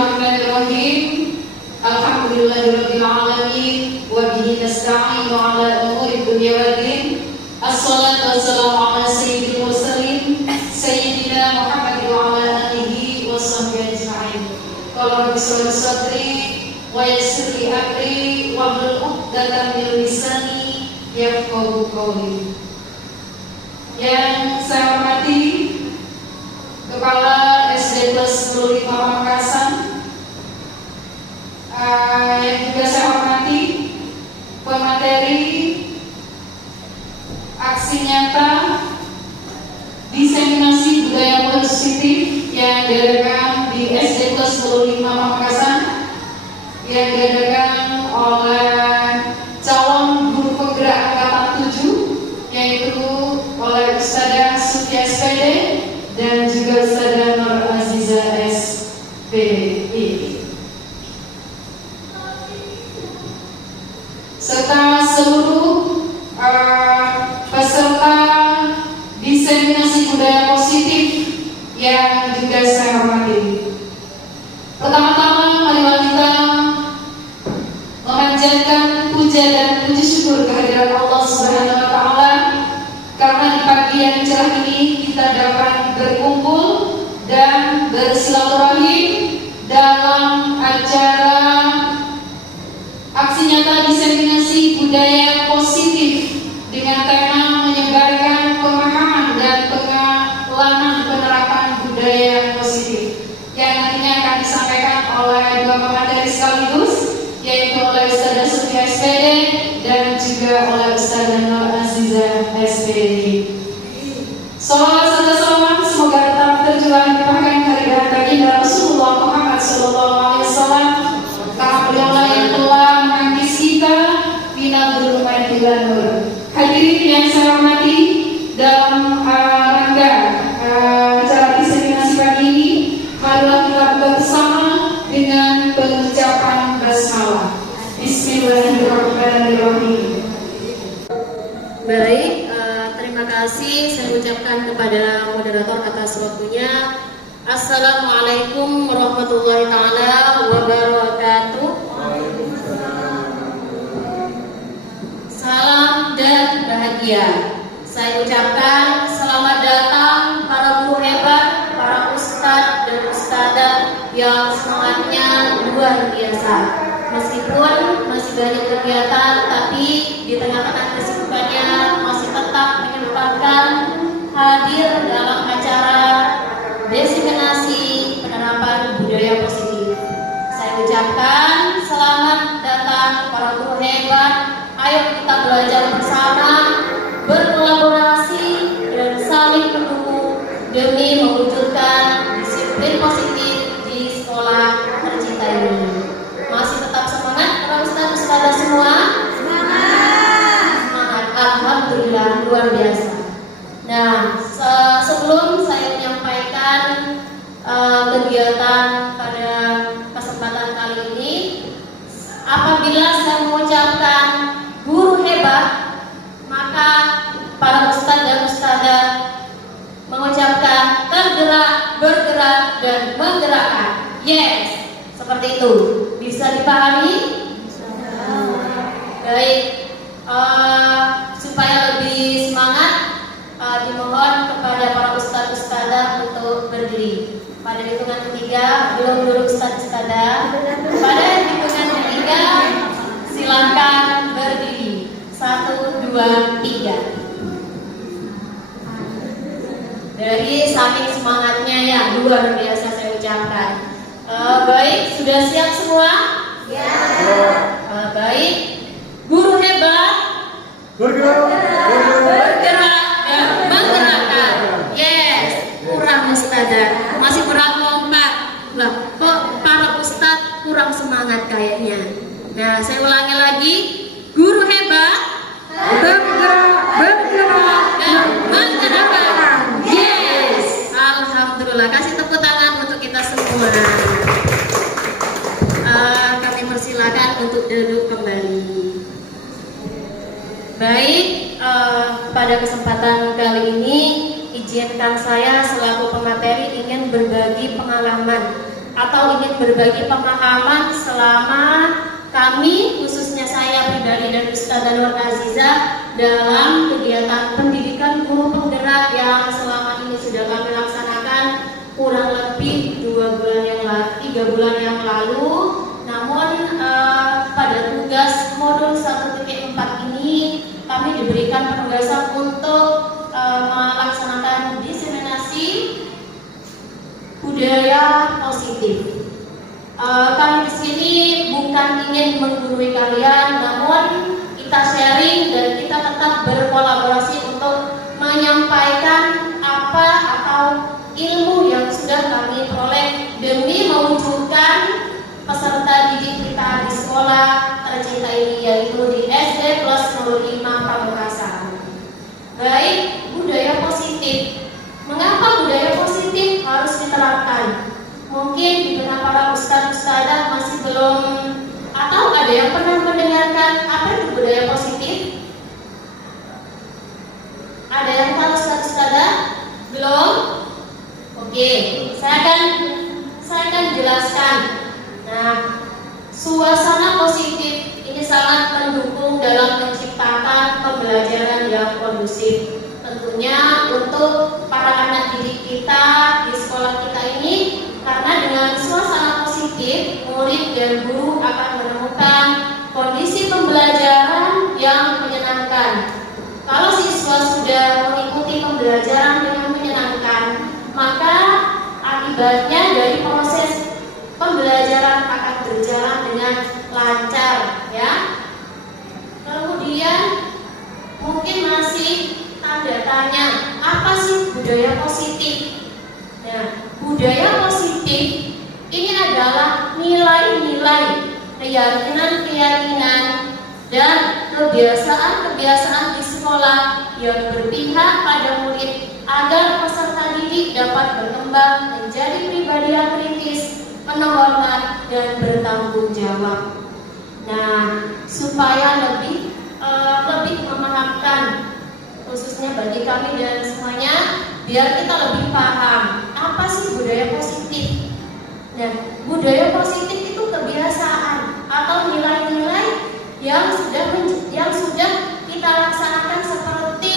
Bismillahirrahmanirrahim. Alhamdulillahirabbil alamin wa bihi nasta'inu ala umuri dunya waddin. Assalatu wassalamu ala sayyidil mursalin sayyidina Muhammad wa ala alihi wa sahbihi ajma'in. Qala rabbi shrah li sadri wa yassir li amri wahlul 'uqdatam min lisani yafqahu qawli. Yang saya hormati Kepala SD Plus 25 Pamekasan, yang juga saya hormati pemateri aksi nyata diseminasi budaya positif yang diadakan di SD Plus 25 Pamekasan, yang diadakan oleh calon guru penggerak angkatan 7, yaitu oleh Ustadzah Sufia SPD dan juga Ustadzah Nur Aziza SPDI, serta seluruh peserta diseminasi budaya positif yang juga saya hormati. Pertama-tama marilah kita memanjatkan puja dan puji syukur kehadirat Allah Subhanahu wa taala karena di pagi yang cerah ini kita dapat berkumpul dan bersilaturahim dalam acara aksi nyata diseminasi budaya positif dengan tema menyebarkan pemahaman dan pengalaman penerapan budaya positif yang nantinya akan disampaikan oleh dua pemateri sekaligus, yaitu oleh Ustadzah Sufia SPD dan juga oleh Ustadzah Nur Aziza SPD. Salawat serta salam semoga tetap tercurah limpahkan kehadiran baginda Rasulullah Muhammad SAW, karena beliaulah yang telah menangkis kita minal dzulumati ilan nur. Hadirin yang saya hormati, dalam rangka acara diseminasi pagi ini, marilah kita buka bersama dengan pengucapan basmalah. Bismillahirrahmanirrahim. Baik, terima kasih saya ucapkan kepada moderator atas waktunya. Assalamualaikum warahmatullahi taala wabarakatuh. Salam dan bahagia. Saya ucapkan selamat datang para guru hebat, para ustadz dan ustadzah yang semangatnya luar biasa. Meskipun masih banyak kegiatan, tapi di tengah-tengah kesibukannya masih tetap menyempatkan hadir dalam acara diseminasi penerapan budaya positif. Saya ucapkan selamat datang para guru hebat. Ayo kita belajar bersama, berkolaborasi dan saling mendukung demi mewujudkan disiplin positif di sekolah tercinta ini. Masih tetap semangat para ustadz-ustadzah semua? Semangat, alhamdulillah, luar biasa. Nah, sebelum saya menyampaikan kegiatan pada kesempatan kali ini, apabila saya mengucapkan guru hebat, maka para ustadz dan ustadzah mengucapkan tergerak, bergerak, dan menggerakkan. Yes, seperti itu. Bisa dipahami? Baik, supaya lebih semangat, dimohon kepada para ustadz-ustadzah untuk berdiri. Pada hitungan ketiga, belum duduk ustadz-ustadzah. Pada hitungan ketiga, silakan berdiri. 1, 2, 3. Dari saking semangatnya yang luar biasa saya ucapkan. Baik, sudah siap semua? Ya. Baik, guru hebat, bergerak dan menggerakkan. Yes, kurang ustadzah, masih kurang lompat. Lah, kok para ustadz kurang semangat kayaknya. Nah, saya ulangi lagi, guru hebat, bergerak dan menggerakkan. Yes, alhamdulillah. Kasih tepuk tangan untuk kita semua. Kami persilakan untuk duduk kembali. Baik, pada kesempatan kali ini izinkan saya selaku pemateri ingin berbagi pengalaman atau ingin berbagi pemahaman selama kami, khususnya saya pribadi dan Ustazah Nur Aziza, dalam kegiatan pendidikan guru penggerak yang selama ini sudah kami laksanakan kurang lebih 3 bulan yang lalu. Namun pada tugas modul 1.4 ini kami diberikan penugasan untuk melaksanakan diseminasi budaya positif. Kami di sini bukan ingin menggurui kalian, namun kita sharing dan kita tetap berkolaborasi untuk menyampaikan apa atau ilmu yang sudah kami peroleh demi mewujudkan peserta didik kita di sekolah tercinta ini, yaitu di SD Plus 05 Pamekasan. Baik, budaya positif. Mengapa budaya positif harus diterapkan? Mungkin di benak para ustadz-ustadzah masih belum, atau ada yang pernah mendengarkan apa itu budaya positif? Ada yang tahu ustadz-ustadzah? Belum? Oke, saya akan jelaskan. Nah, suasana positif ini sangat mendukung dalam menciptakan pembelajaran yang kondusif. Tentunya untuk para anak didik kita di sekolah kita ini, karena dengan suasana positif, murid dan guru akan menemukan kondisi pembelajaran yang menyenangkan. Kalau siswa sudah mengikuti pembelajaran dengan menyenangkan, maka akibatnya dari proses pembelajaran akan berjalan dengan lancar, ya. Kemudian mungkin masih tanda tanya, apa sih budaya positif? Nah, budaya positif ini adalah nilai-nilai, keyakinan-keyakinan dan kebiasaan-kebiasaan di sekolah yang berpihak pada murid agar peserta didik dapat berkembang menjadi pribadi yang kritis, penerhormat dan bertanggung jawab. Nah, supaya lebih memahamkan, khususnya bagi kami dan semuanya, biar kita lebih paham apa sih budaya positif. Nah, budaya positif itu kebiasaan atau nilai-nilai yang sudah kita laksanakan, seperti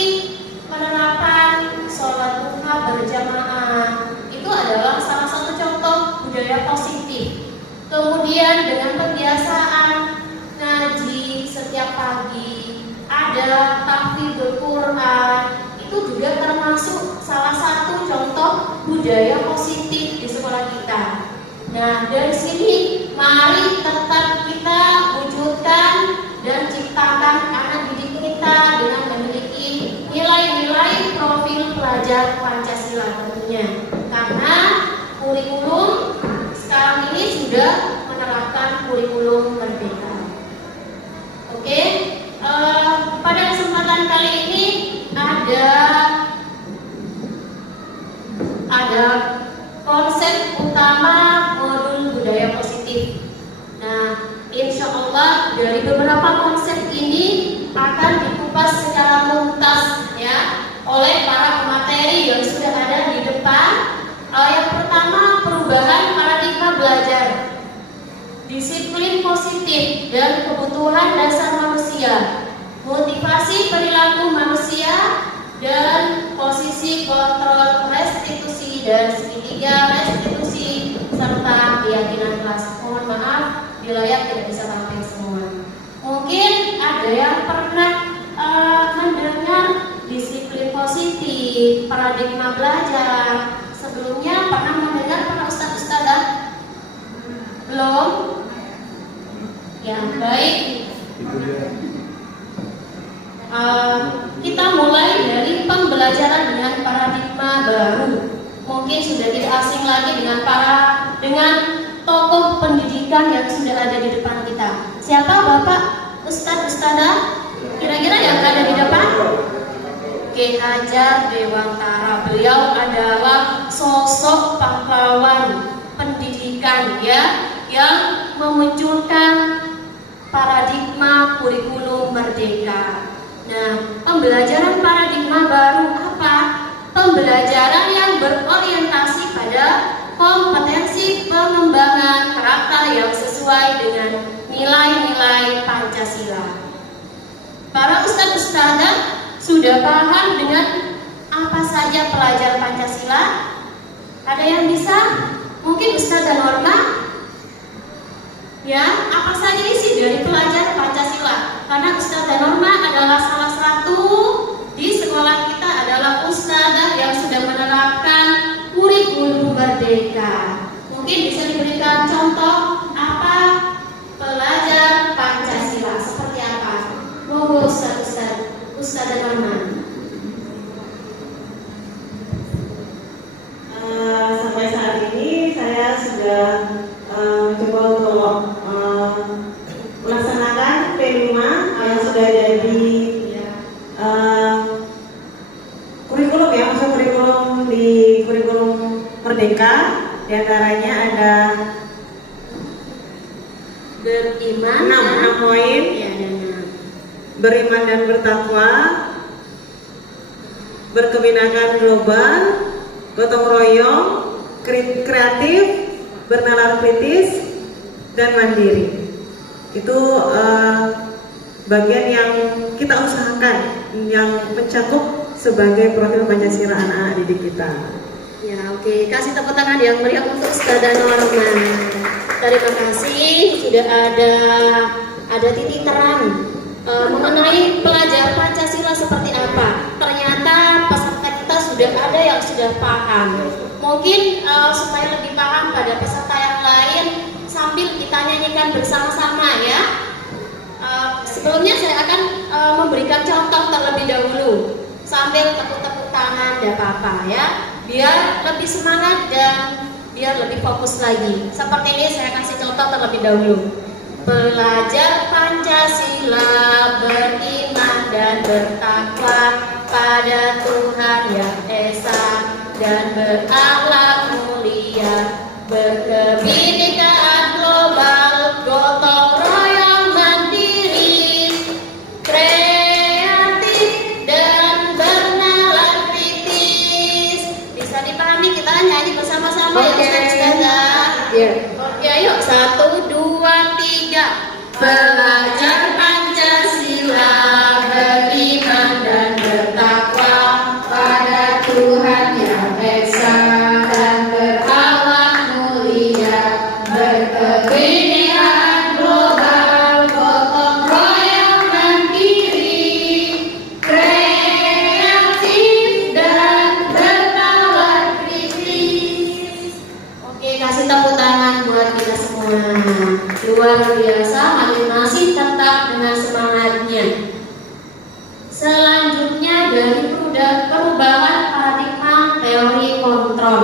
penerapan sholat duha berjamaah. Itu adalah salah satu contoh budaya positif. Kemudian dengan kebiasaan ngaji setiap pagi, ada tahfidzul Quran, itu juga termasuk salah satu contoh budaya positif di sekolah kita. Nah, dari sini mari tetap kita wujudkan dan ciptakan anak didik kita dengan memiliki nilai-nilai profil pelajar Pancasila tentunya. Karena kurikulum sekarang ini sudah menerapkan kurikulum merdeka. Oke, pada kesempatan kali ini ada konsep utama modul budaya positif. Nah, insya Allah dari beberapa konsep ini akan dikupas secara tuntas, ya, oleh para pemateri yang sudah ada di depan. Yang pertama, perubahan paradigma belajar, disiplin positif dan kebutuhan dasar manusia, motivasi perilaku manusia, dan posisi kontrol restitusi dan segitiga restitusi, serta keyakinan kelas. Mohon maaf bila tidak bisa sampai semua. Mungkin ada yang pernah mendengar disiplin positif, paradigma belajar. Sebelumnya pernah mendengar para ustadz-ustadzah? Belum? Ya, baik. Kita mulai dari pembelajaran dengan paradigma baru. Mungkin sudah tidak asing lagi dengan tokoh pendidikan yang sudah ada di depan kita. Siapa Bapak Ustadz-ustadzah? Kira-kira yang ada di depan? Ki Hajar Dewantara. Beliau adalah sosok pahlawan pendidikan, ya, yang memunculkan paradigma kurikulum merdeka. Nah, pembelajaran paradigma baru apa? Pembelajaran yang berorientasi pada kompetensi pengembangan karakter yang sesuai dengan nilai-nilai Pancasila. Para ustadz-ustadzah sudah paham dengan apa saja pelajar Pancasila? Ada yang bisa? Mungkin Ustadzah Norma? Ya, apa saja isi dari pelajar Pancasila? Karena Ustadzah Norma adalah salah satu di sekolah kita adalah ustadzah yang sudah menerapkan kurikulum merdeka. Mungkin bisa diberikan contoh apa pelajar Pancasila seperti apa? Monggo Ustadzah Norma. Sampai saat ini saya sudah mencoba untuk melaksanakan P5 yang sudah jadi kurikulum ya, maksud kurikulum di kurikulum Merdeka. Di antaranya ada Beriman 6 poin. ya, Beriman dan bertakwa, berkebinekaan global, gotong royong, kreatif, bernalar kritis, dan mandiri. Itu bagian yang kita usahakan yang mencakup sebagai profil Pancasila anak-anak didik kita. Ya, oke. Kasih tepuk tangan yang meriah untuk Ustadzah Norma. Terima kasih. Sudah ada titik terang mengenai pelajar Pancasila seperti apa. Ternyata peserta kita sudah ada yang sudah paham. Mungkin supaya lebih paham pada peserta yang lain, sambil kita nyanyikan bersama-sama ya. Sebelumnya saya akan memberikan contoh terlebih dahulu sambil tepuk-tepuk tangan, tidak apa-apa ya, biar lebih semangat dan biar lebih fokus lagi. Seperti ini saya kasih contoh terlebih dahulu. Pelajar Pancasila beriman dan bertakwa pada Tuhan Yang Esa dan berakhlak mulia, berkebinekaan global, gotong royong mandiri, kreatif dan bernalar kritis. Bisa dipahami, kita nyanyi bersama-sama ya Ustazah. Oke, ayo 1, 2, 3. Pelajar Pancasila beriman dan bertakwa pada Tuhan Yang Esa dan berakhlak mulia, berkebinekaan global, gotong royong mandiri, kreatif dan bernalar kritis. Oke, kasih tepuk tangan buat kita semua. Luar biasa, masih tetap dengan semangatnya. Selanjutnya dari perubahan paradigma teori kontrol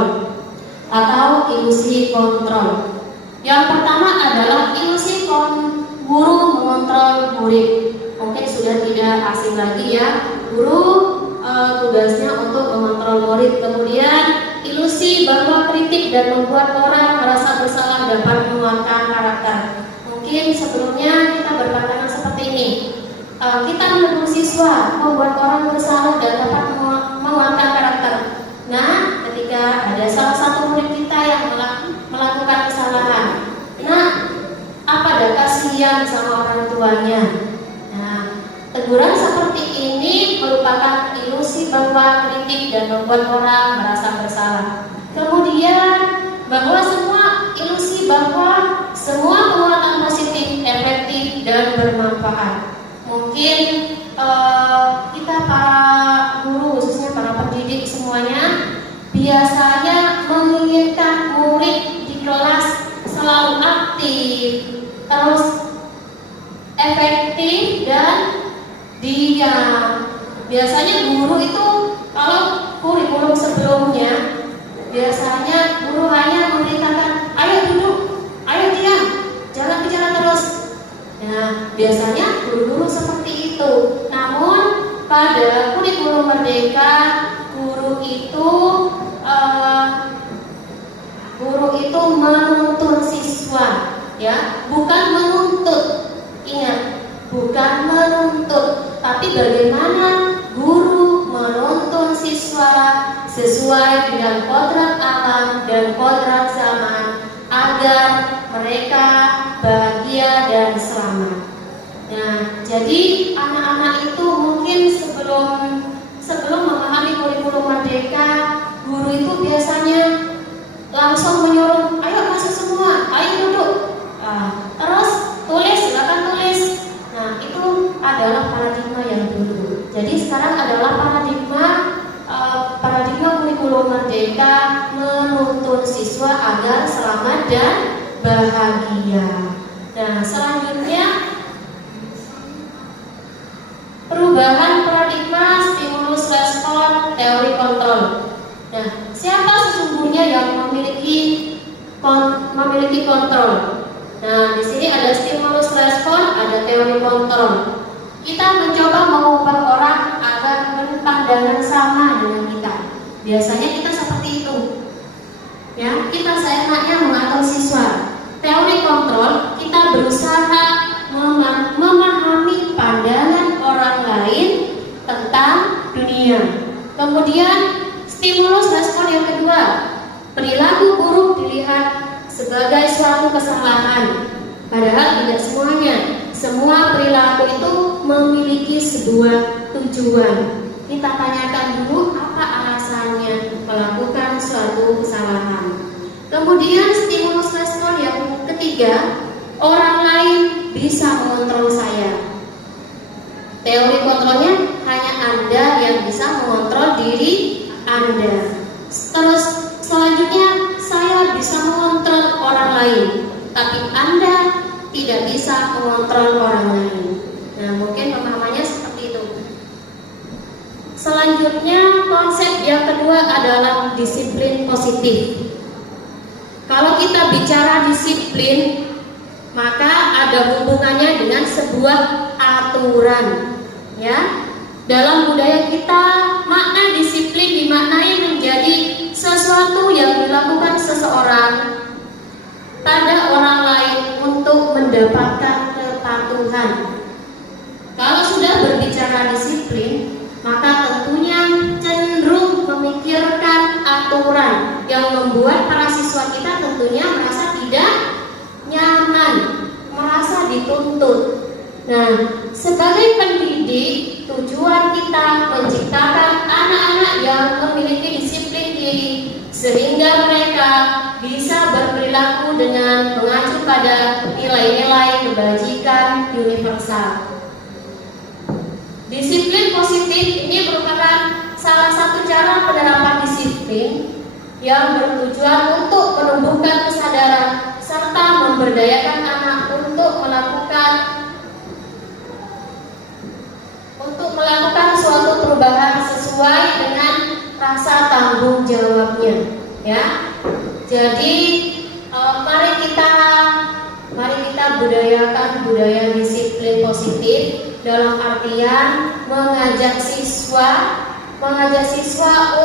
atau ilusi kontrol. Yang pertama adalah ilusi guru mengontrol murid. Mungkin sudah tidak asing lagi ya, guru tugasnya untuk mengontrol murid. Kemudian ilusi bahwa kritik dan membuat orang merasa bersalah dapat menguatkan karakter. Mungkin sebelumnya kita berpandangan seperti ini. Kita menegur siswa membuat orang bersalah dan dapat menguatkan karakter. Nah, ketika ada salah satu murid kita yang melakukan kesalahan, nah, apa ada kasihan sama orang tuanya? Nah, teguran seperti ini merupakan ilusi bahwa kritik dan membuat orang merasa bersalah. Kemudian bahwa ilusi bahwa semua penguatan positif, efektif dan bermanfaat. Mungkin kita para guru, khususnya para pendidik semuanya, biasanya menginginkan murid di kelas selalu aktif, terus efektif dan diam. Biasanya guru itu kalau kurikulum sebelumnya, biasanya guru hanya memberitakan, ayo duduk, ayo diam, jangan bicara terus. Nah, biasanya guru-guru seperti itu. Namun pada kurikulum Merdeka, guru itu menuntun siswa, ya, bukan menuntut. Ingat, bukan menuntut, tapi bagaimana guru menuntun siswa sesuai dengan kodrat alam dan kodrat agar mereka bahagia dan selamat. Nah, jadi anak-anak itu mungkin sebelum memahami kurikulum Merdeka, guru itu biasanya langsung menyuruh, ayo masuk semua, ayo duduk, terus tulis, silakan tulis. Nah, itu adalah paradigma yang dulu. Jadi sekarang adalah paradigma kurikulum Merdeka menuntun siswa agar selamat dan bahagia. Nah, selanjutnya perubahan paradigma stimulus respon teori kontrol. Nah, siapa sesungguhnya yang memiliki kontrol? Nah, di sini ada stimulus respon, ada teori kontrol. Kita mencoba mengubah orang agar berpandangan sama dengan kita. Biasanya kita seperti itu. Ya, kita seenaknya mengatur siswa. Teori kontrol, kita berusaha memahami pandangan orang lain tentang dunia. Kemudian stimulus respon yang kedua, perilaku buruk dilihat sebagai suatu kesalahan. Padahal tidak semuanya. Semua perilaku itu memiliki sebuah tujuan. Kita tanyakan dulu apa alasannya melakukan suatu kesalahan. Kemudian stimulus respon yang ketiga, orang lain bisa mengontrol saya. Teori kontrolnya hanya Anda yang bisa mengontrol diri Anda. Terus selanjutnya, saya bisa mengontrol orang lain, tapi Anda tidak bisa mengontrol orang lain. Nah, mungkin pemahamannya seperti itu. Selanjutnya, konsep yang kedua adalah disiplin positif. Kalau kita bicara disiplin, maka ada hubungannya dengan sebuah aturan. Ya, dalam budaya kita, makna disiplin dimaknai menjadi sesuatu yang dilakukan seseorang pada orang lain untuk mendapatkan kepatuhan. Kalau sudah berbicara disiplin, maka tentunya cenderung memikirkan aturan yang membuat para siswa kita tentunya merasa tidak nyaman, merasa dituntut. Nah, sebagai pendidik, tujuan kita menciptakan anak-anak yang memiliki disiplin diri sehingga mereka bisa berperilaku dengan mengacu pada nilai-nilai kebajikan universal. Disiplin positif ini merupakan salah satu cara penerapan disiplin yang bertujuan untuk menumbuhkan kesadaran serta memberdayakan anak untuk melakukan suatu perubahan sesuai dengan rasa tanggung jawabnya. Ya, jadi mari kita budayakan budaya disiplin positif dalam artian mengajak siswa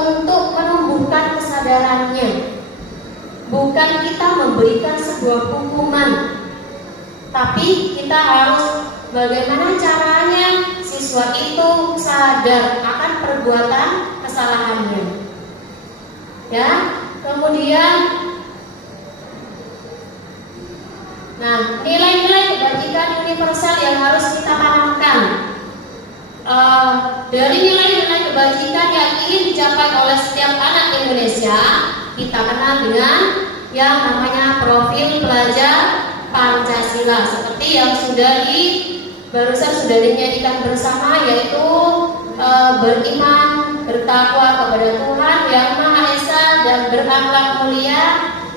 untuk menumbuhkan kesadarannya. Bukan kita memberikan sebuah hukuman, tapi kita harus bagaimana caranya siswa itu sadar akan perbuatan kesalahannya. Ya, kemudian nilai-nilai kebajikan universal yang harus kita tanamkan. Dari nilai-nilai kebajikan yang ingin dicapai oleh setiap anak Indonesia, kita kenal dengan yang namanya profil pelajar Pancasila, seperti yang barusan sudah dinyanyikan bersama, yaitu beriman, bertakwa kepada Tuhan Yang Maha Esa dan berakhlak mulia,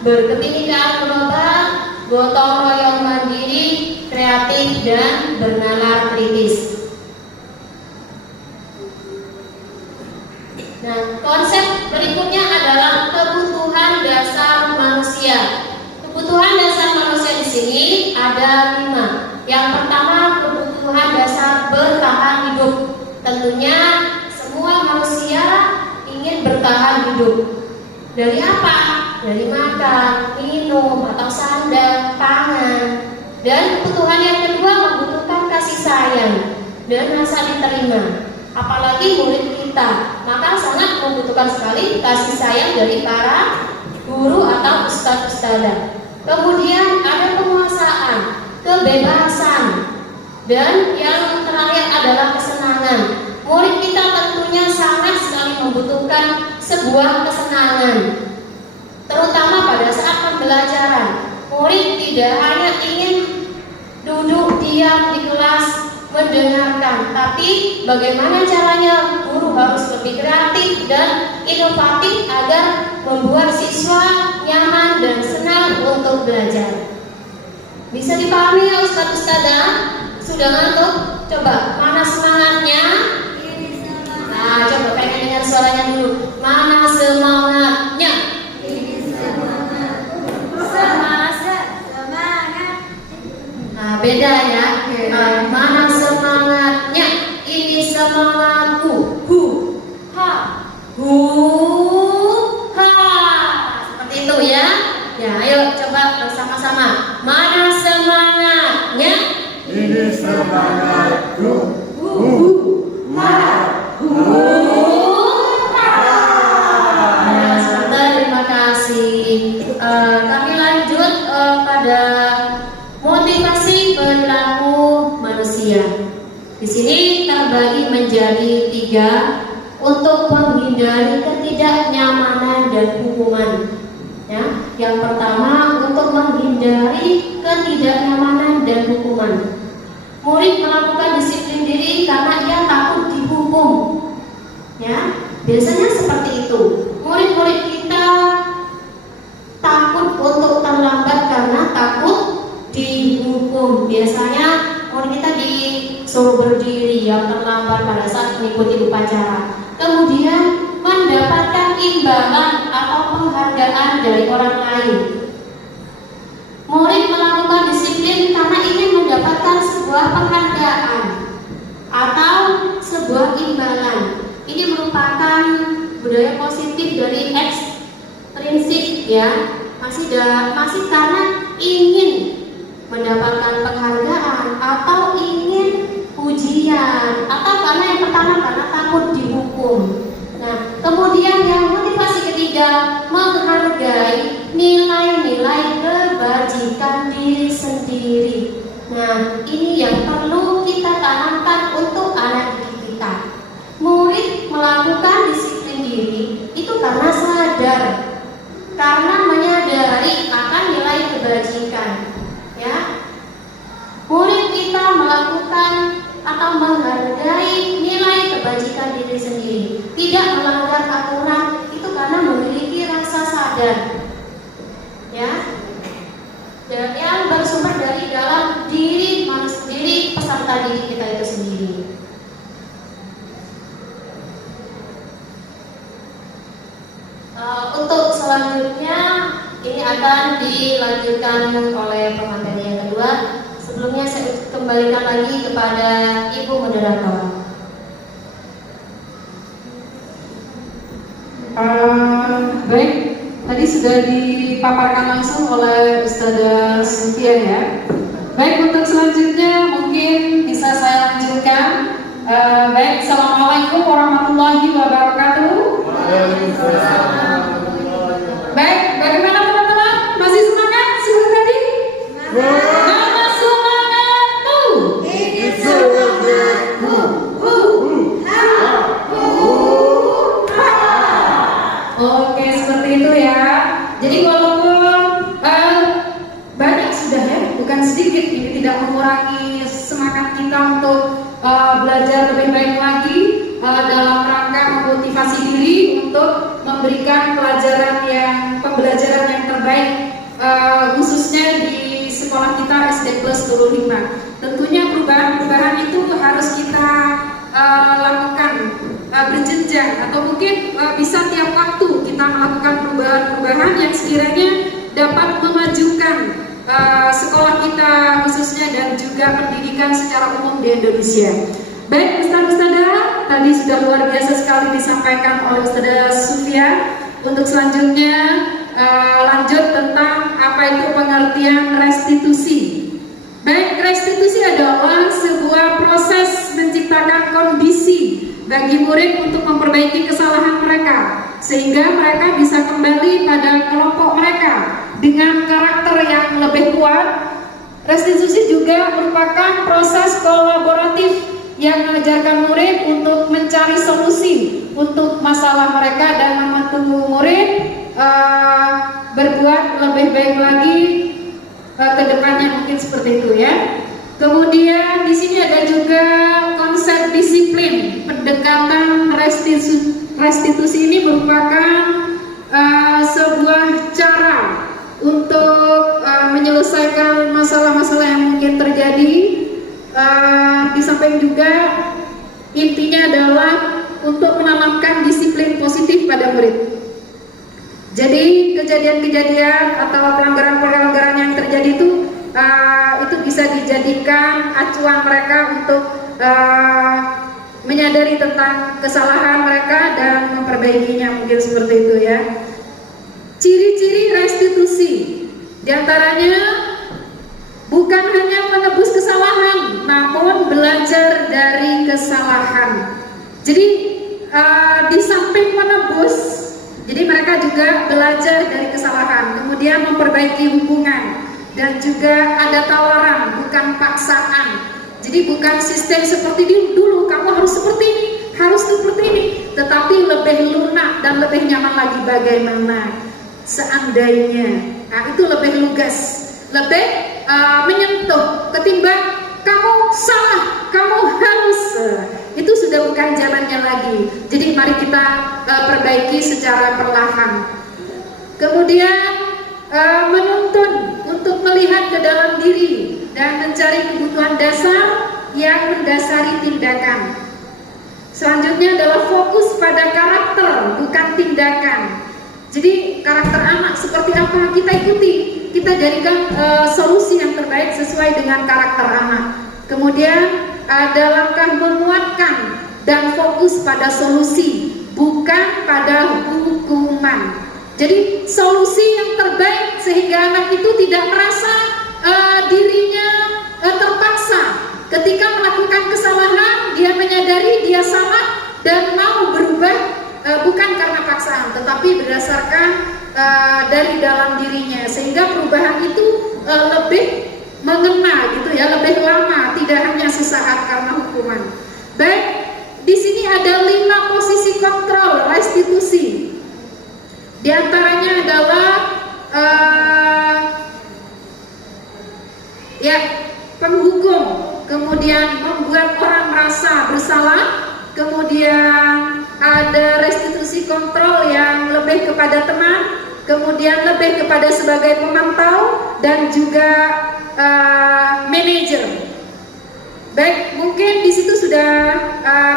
berkebinekaan global, gotong royong mandiri, kreatif dan bernalar kritis. Nah, konsep berikutnya adalah kebutuhan dasar manusia. Kebutuhan dasar manusia di sini ada 5. Yang pertama, kebutuhan dasar bertahan hidup. Tentunya semua manusia ingin bertahan hidup. Dari apa? Dari makan, minum, atau sandang, pangan. Dan kebutuhan yang kedua membutuhkan kasih sayang dan rasa diterima. Apalagi murid kita, maka sangat membutuhkan sekali kasih sayang dari para guru atau ustadz-ustadzah. kemudian ada penguasaan, kebebasan, dan yang terakhir adalah kesenangan. Murid kita tentunya sangat sekali membutuhkan sebuah kesenangan, terutama pada saat pembelajaran. Murid tidak hanya ingin duduk diam di kelas mendengarkan, tapi bagaimana caranya guru harus lebih kreatif dan inovatif agar membuat siswa nyaman dan senang untuk belajar. Bisa dipahami ya Ustadz Ustadzah? Sudah ngantuk? Coba, mana semangatnya? Nah, coba pengen dengar suaranya dulu. Mana semangatnya? Nah, beda ya. Mana semangatnya? Ini semangatku. Hu, ha, hu, ha. Seperti itu ya. Ya, ayo coba bersama-sama. Mana semangatnya? Ini semangatku. Hu, ha, hu, ha. Ya, sebentar, terima kasih. Kami lanjut pada motivasi perilaku manusia. Di sini terbagi menjadi 3 untuk menghindari ketidaknyamanan dan hukuman. Ya, yang pertama untuk menghindari ketidaknyamanan dan hukuman. Murid melakukan disiplin diri karena ia takut dihukum. Ya, biasanya seperti itu. Murid-murid kita takut untuk terlambat karena takut dihukum. Biasanya murid kita disuruh berdiri yang terlambat pada saat mengikuti upacara. Kemudian mendapatkan imbalan atau penghargaan dari orang lain. Murid melakukan disiplin karena ingin mendapatkan sebuah penghargaan atau sebuah imbalan. Ini merupakan budaya positif dari ekstrinsik ya. Masih karena ingin mendapatkan penghargaan atau ingin ujian, atau karena yang pertama karena takut dihukum. Nah, kemudian yang motivasi ketiga menghargai nilai-nilai kebajikan diri sendiri. Nah, ini yang perlu kita tanamkan untuk anak didik kita. Murid melakukan disiplin diri itu karena sadar, karena menyadari akan nilai kebajikan. Ya, murid kita melakukan atau menghargai nilai kebajikan diri sendiri, tidak melanggar aturan itu karena memiliki rasa sadar. Ya, dan yang bersumber dari dalam diri manusia sendiri, peserta didik kita itu sendiri. Untuk selanjutnya ini akan dilanjutkan oleh pemateri yang kedua. Sebelumnya saya kembalikan lagi kepada Ibu Moderator. Baik, tadi sudah dipaparkan langsung oleh Ustadzah Sufia ya. Baik, untuk selanjutnya mungkin bisa saya lanjutkan. Baik, Assalamualaikum warahmatullahi wabarakatuh. Baik, bagaimana teman-teman? Masih semangat seperti tadi? Mana semangatmu? Ini semangatku. Oke, seperti itu ya. Jadi walaupun banyak sudah ya, bukan sedikit, ini tidak mengurangi semangat kita untuk belajar lebih baik lagi dalam rangka memotivasi diri untuk memberikan pembelajaran yang terbaik, khususnya di sekolah kita SD Plus 25. Tentunya perubahan-perubahan itu harus kita lakukan berjenjang, atau mungkin bisa tiap waktu kita melakukan perubahan-perubahan yang sekiranya dapat memajukan sekolah kita khususnya dan juga pendidikan secara umum di Indonesia. Baik, Ustadzah, tadi sudah luar biasa sekali disampaikan oleh Ustadzah Sufia. Untuk selanjutnya lanjut tentang apa itu pengertian restitusi. Baik, restitusi adalah sebuah proses menciptakan kondisi bagi murid untuk memperbaiki kesalahan mereka, sehingga mereka bisa kembali pada kelompok mereka dengan karakter yang lebih kuat. Restitusi juga merupakan proses kolaboratif yang mengajarkan murid untuk mencari solusi untuk masalah mereka dan membantu murid berbuat lebih baik lagi ke depannya, mungkin seperti itu ya. Kemudian di sini ada juga konsep disiplin. Pendekatan restitusi ini merupakan sebuah cara untuk menyelesaikan masalah-masalah yang mungkin terjadi. Di samping juga intinya adalah untuk menanamkan disiplin positif pada murid. Jadi kejadian-kejadian atau pelanggaran-pelanggaran yang terjadi itu bisa dijadikan acuan mereka untuk menyadari tentang kesalahan mereka dan memperbaikinya, mungkin seperti itu ya. Ciri-ciri restitusi diantaranya bukan hanya menebus kesalahan, namun belajar dari kesalahan. Jadi di samping menebus, jadi mereka juga belajar dari kesalahan, kemudian memperbaiki hubungan, dan juga ada tawaran, bukan paksaan. Jadi bukan sistem seperti dulu, kamu harus seperti ini, harus seperti ini, tetapi lebih lunak dan lebih nyaman lagi bagaimana seandainya. Nah, itu lebih lugas, lebih menyentuh ketimbang kamu salah, kamu harus. Itu sudah bukan jalannya lagi. Jadi mari kita perbaiki secara perlahan. Kemudian menuntun untuk melihat ke dalam diri dan mencari kebutuhan dasar yang mendasari tindakan. Selanjutnya adalah fokus pada karakter, bukan tindakan. Jadi karakter anak seperti apa kita ikuti, kita jadikan solusi yang terbaik sesuai dengan karakter anak. Kemudian ada langkah menguatkan dan fokus pada solusi, bukan pada hukuman. Jadi solusi yang terbaik sehingga anak itu tidak merasa dirinya terpaksa. Ketika melakukan kesalahan, dia menyadari dia salah dan mau berubah, bukan karena paksaan, tetapi berdasarkan dari dalam dirinya, sehingga perubahan itu lebih mengena gitu ya, lebih lama, tidak hanya sesaat karena hukuman. Baik, di sini ada 5 posisi kontrol restitusi. Di antaranya adalah penghukum, kemudian membuat orang merasa bersalah, kemudian ada restitusi kontrol yang lebih kepada teman, kemudian lebih kepada sebagai pemantau dan juga manajer. Baik, mungkin di situ sudah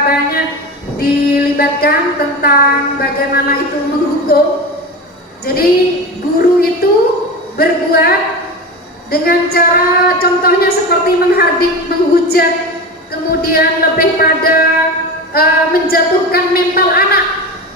banyak dilibatkan tentang bagaimana itu menghukum. Jadi guru itu berbuat dengan cara contohnya seperti menghardik, menghujat, kemudian lebih pada menjatuhkan mental anak.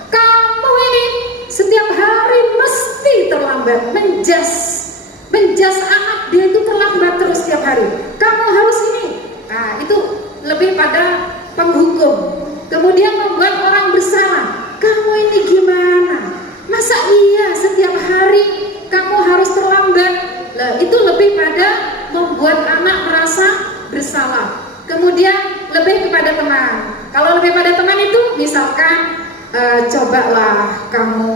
Kamu ini setiap hari mesti terlambat, menjas anak dia itu terlambat terus setiap hari. Kamu harus ini. Nah, itu lebih pada penghukum. Kemudian membuat orang bersalah. Kamu ini gimana? Masa iya setiap hari kamu harus terlambat? Nah, itu lebih pada membuat anak merasa bersalah. Kemudian lebih kepada teman. Kalau lebih pada teman itu misalkan cobalah kamu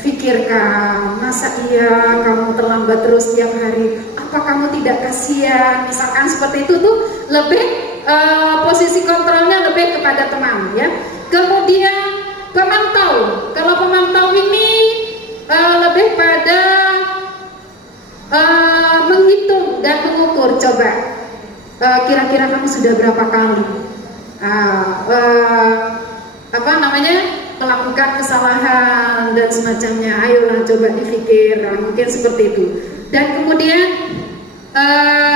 pikirkan, masa iya kamu terlambat terus setiap hari? Apa kamu tidak kasihan? Misalkan seperti itu tuh lebih posisi kontrolnya lebih kepada teman ya. Kemudian pemantau. Kalau pemantau ini lebih pada menghitung dan mengukur. Coba kira-kira kamu sudah berapa kali melakukan kesalahan dan semacamnya. Ayolah coba dipikir, mungkin seperti itu. Dan kemudian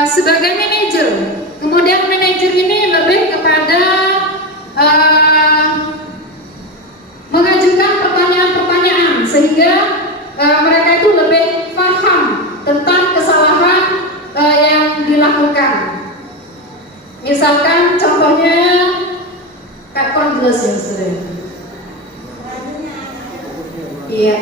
sebagai manajer, kemudian manajer ini lebih kepada mengajukan pertanyaan-pertanyaan sehingga mereka itu lebih paham tentang kesalahan yang dilakukan. Misalkan contohnya kayak kurang jelas ya saudara. Iya.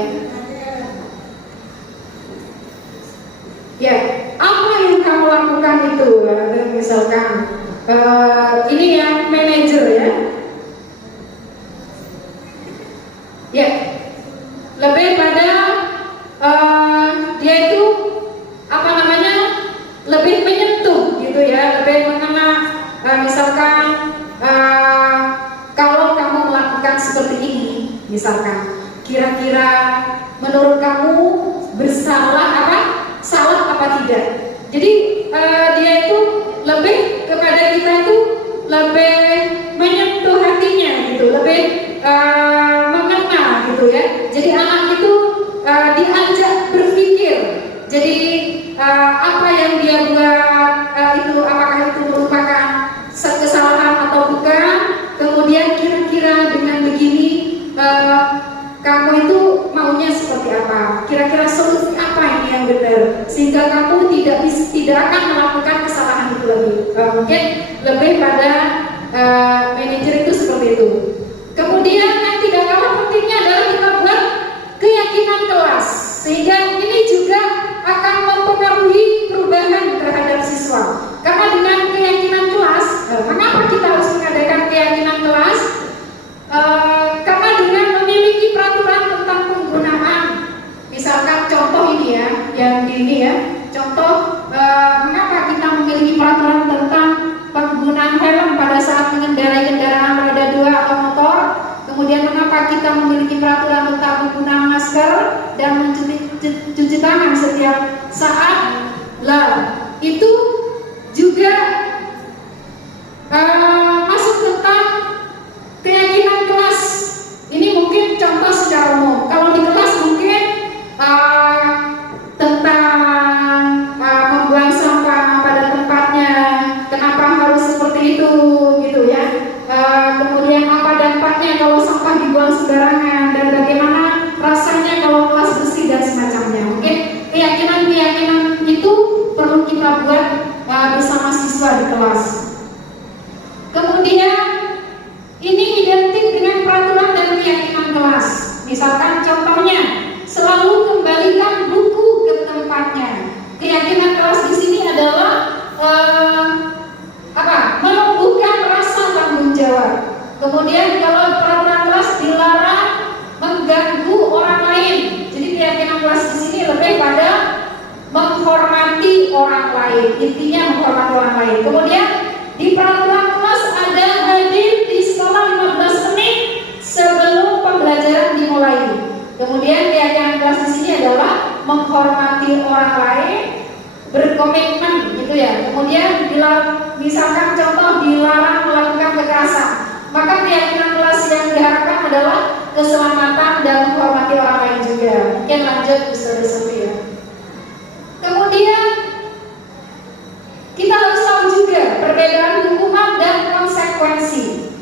gitu ya, lebih mengena. Misalkan kalau kamu melakukan seperti ini, misalkan kira-kira menurut kamu bersalah apa? Salah apa tidak? Jadi dia itu lebih kepada kita itu lebih menyentuh hatinya gitu, lebih mengena gitu ya. Jadi anak itu diajak berpikir. Jadi apa yang dia buat itu apakah itu merupakan kesalahan atau bukan? Kemudian kira-kira dengan begini kamu itu maunya seperti apa? Kira-kira solusi apa ini yang benar? Sehingga kamu tidak akan melakukan kesalahan itu lagi. Mungkin lebih pada manajer itu seperti itu. Kemudian yang tidak kalah pentingnya adalah kita buat keyakinan kelas, sehingga ini juga akan mempengaruhi perubahan terhadap siswa. Karena dengan keyakinan kelas, mengapa kita harus mengadakan keyakinan kelas? Karena dengan memiliki peraturan tentang penggunaan, misalkan contoh ini ya, yang ini ya, contoh mengapa kita memiliki peraturan tentang penggunaan helm pada saat mengendarai kendaraan roda 2 atau motor. Kemudian mengapa kita memiliki peraturan tentang penggunaan masker dan mencuci tangan setiap saat? Lah, itu juga masuk tentang keyakinan kelas. Ini mungkin contoh secara umum. Kalau di kelas mungkin tentang membuang sampah pada tempatnya, kenapa harus seperti itu gitu ya. Kemudian apa dampaknya kalau sampah dibuang sembarangan, dan bagaimana rasanya kalau kelas bersih dan semacamnya. Mungkin keyakinan-keyakinan itu perlu kita buat bersama siswa di kelas. Kemudian ini identik dengan peraturan dan keyakinan kelas. Misalkan contohnya, selalu kembalikan buku ke tempatnya. Keyakinan kelas di sini adalah menumbuhkan rasa tanggung jawab. Kemudian kalau peraturan kelas dilarang mengganggu orang lain. Jadi keyakinan kelas di sini lebih pada menghormati orang lain. Intinya menghormati orang lain. Kemudian di peraturan kelas ada hadir di sekolah 15 menit sebelum pembelajaran dimulai. Kemudian keyakinan kelas di sini adalah menghormati orang lain, berkomitmen gitu ya. Kemudian misalkan contoh dilarang melakukan kekerasan, maka keyakinan kelas yang diharapkan adalah keselamatan dan menghormati orang lain juga. Mungkin lanjut Ustaz ya. Kemudian kita harus tahu juga perbedaan hukuman dan konsekuensi.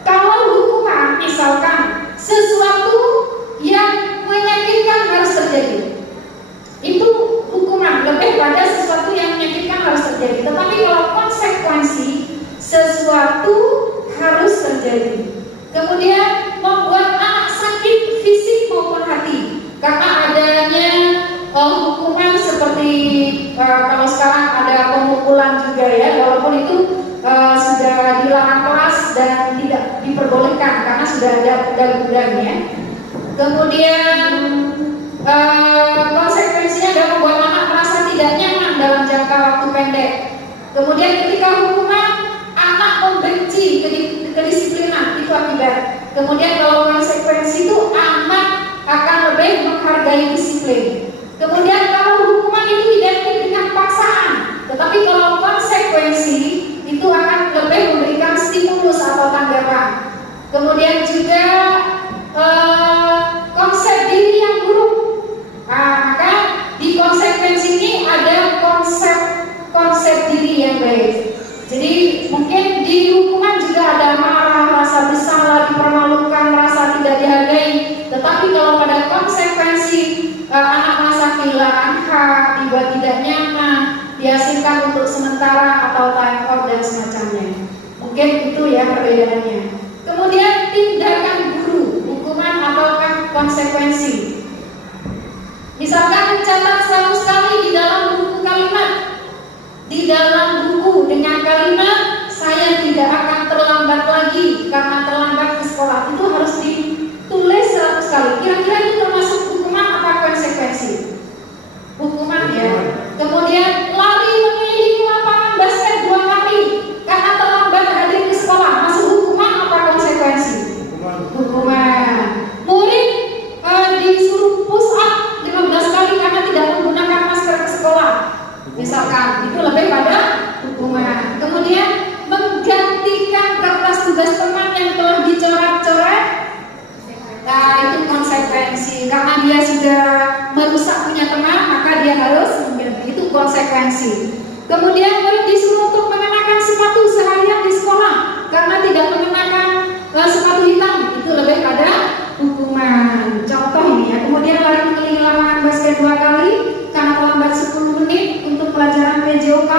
Kalau hukuman misalkan sesuatu yang menyakitkan harus terjadi, itu hukuman lebih pada sesuatu yang menyakitkan harus terjadi. Tetapi kalau konsekuensi, sesuatu harus terjadi. Kemudian membuat anak sakit fisik maupun hati karena adanya hukuman seperti kalau sekarang ada pemukulan juga ya, walaupun itu sudah dilarang keras dan tidak diperbolehkan karena sudah ada undang-undangnya. Kemudian konsekuensinya adalah membuat anak merasa tidak nyaman dalam jangka waktu pendek. Kemudian ketika hukuman, anak membenci kedisiplinan, itu akibat. Kemudian kalau konsekuensi itu, anak akan lebih menghargai disiplin. Kemudian kalau hukuman itu identik dengan paksaan, tetapi kalau konsekuensi itu akan lebih memberikan stimulus atau tanggapan. Kemudian juga konsep diri yang buruk. Maka di konsekuensi ini ada konsep diri yang baik. Jadi mungkin di hukuman juga ada marah, rasa bersalah, dipermalukan, rasa tidak dihargai. Tetapi kalau pada konsekuensi, anak merasa kehilangan hak, dibuat tidak nyaman, diasingkan untuk sementara atau time out dan semacamnya. Mungkin itu ya perbedaannya. Kemudian tindakan guru, hukuman atau konsekuensi. Misalkan mencatat 100 kali di dalam buku kalimat, di dalam buku dengan kalimat saya tidak akan terlambat lagi karena terlambat ke sekolah, itu harus ditulis 100 kali. Kira-kira itu termasuk hukuman apa konsekuensi? Hukuman ya. Kemudian lari mengelilingi lapangan basket 2 sudah merusak punya teman, maka dia harus mengganti. Itu konsekuensi. Kemudian murid disuruh untuk mengenakan sepatu seharian di sekolah karena tidak mengenakan sepatu hitam, itu lebih pada hukuman. Contoh ini ya. Kemudian lari keliling lapangan basket 2 kali karena terlambat 10 menit untuk pelajaran PJOK.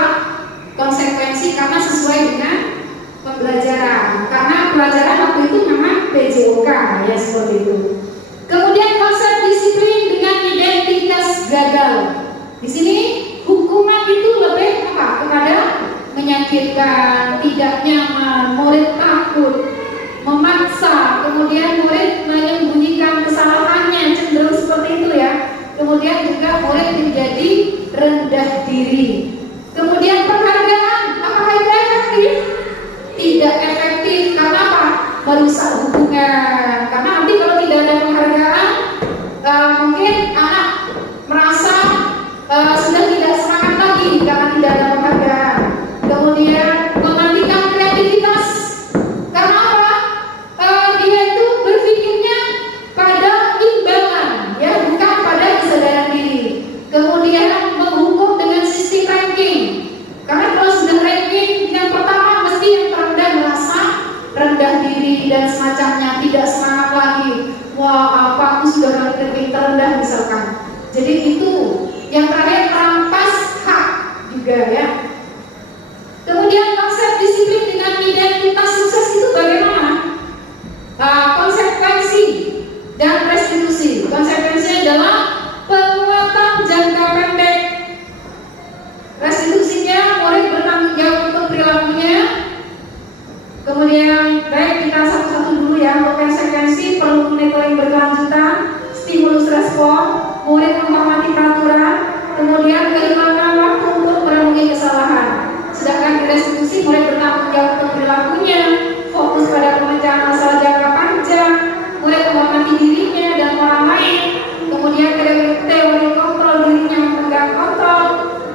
Konsekuensi karena sesuai dengan pembelajaran. Karena pelajaran waktu itu memang PJOK ya, seperti itu. Kemudian konsep disiplin dengan identitas gagal. Di sini hukuman itu lebih apa? Kepada menyakitkan, tidak nyaman, murid takut, memaksa, kemudian murid menyembunyikan kesalahannya, cenderung seperti itu ya. Kemudian juga murid menjadi rendah diri. Kemudian penghargaan, apakah itu efektif? Tidak efektif. Karena apa? Merusak hubungan. Karena nanti kalau tidak ada penghargaan, mungkin anak merasa sudah tidak semangat lagi karena tidak ada penghargaan. Kemudian mematikan kreativitas. Karena apa? Dia itu berpikirnya pada imbangan, ya, bukan pada kesadaran diri. Kemudian menghukum dengan sistem ranking. Karena kalau sudah ranking yang pertama, mesti yang terendah merasa rendah diri dan semacamnya, tidak semangat lagi. Wah, apa aku sudah ranking terendah misalkan. Jadi itu yang terakhir, merampas hak juga ya. Kemudian konsep disiplin dengan identitas sukses itu bagaimana? Konsekuensi dan restitusi. Konsekuensinya adalah penguatan jangka pendek. Restitusinya murid bertanggung jawab untuk perilakunya. Kemudian baik kita satu-satu dulu ya. Untuk konsekuensi perlu monitoring berkelanjutan, stimulus respon, murid menghormati peraturan, kemudian kehilangan waktu untuk merenungi kesalahan. Sedangkan di restitusi murid bertanggung jawab untuk perilakunya, fokus pada pemecahan masalah jangka panjang, murid menghormati dirinya dan orang lain, kemudian teori kontrol dirinya memegang kontrol,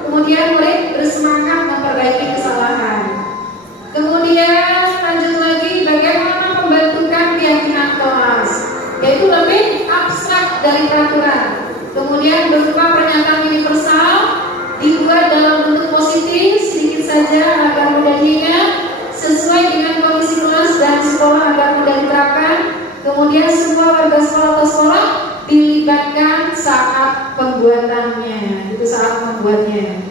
kemudian murid bersemangat memperbaiki kesalahan. Kemudian lanjut lagi bagaimana pembentukan keyakinan kelas, yaitu lebih abstrak dari peraturan. Kemudian berupa pernyataan universal dibuat dalam bentuk positif sedikit saja agar mudah diingat, sesuai dengan kondisi kelas dan sekolah agar mudah diterapkan. Kemudian semua warga sekolah atau sekolah dilibatkan saat pembuatannya, itu saat membuatnya.